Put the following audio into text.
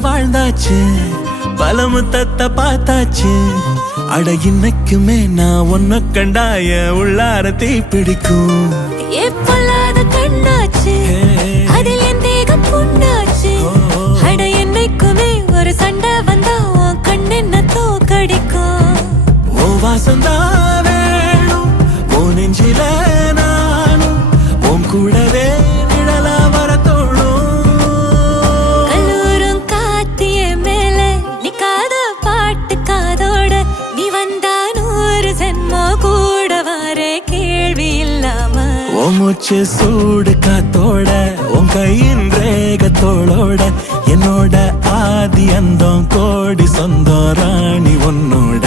வாழ்ந்தாச்சு பல முத்தத்தை பார்த்தாச்சு அட இன்னைக்குமே நான் ஒன்ன கண்டாய உள்ளார தீ பிடிக்கும் எப்பொல்லாத கண்ணாச்சு அதில் என் தேகம் புண்ணாச்சு அட என்னைக்குமே ஒரு சண்டை வந்தா உன் கண்ணென்ன தோக்கடிக்கும் ஓ வாசந்தா வேணும் ஓ நெஞ்சில நானும் உன் கூடவே நிழலா வர தோணும் கல்லூரும் காத்திய மேல நிக்காத பாட்டு காதோட நீ வந்தா 100 ஜென்மோ கூட வர கேள்வி இல்லாம ஓ மூச்சு சூடு காத்தோட உன் கையின் ரேகத்தோளோட என்னோட ஆதி அந்தம் கோடி சொந்தம் ராணி உன்னோட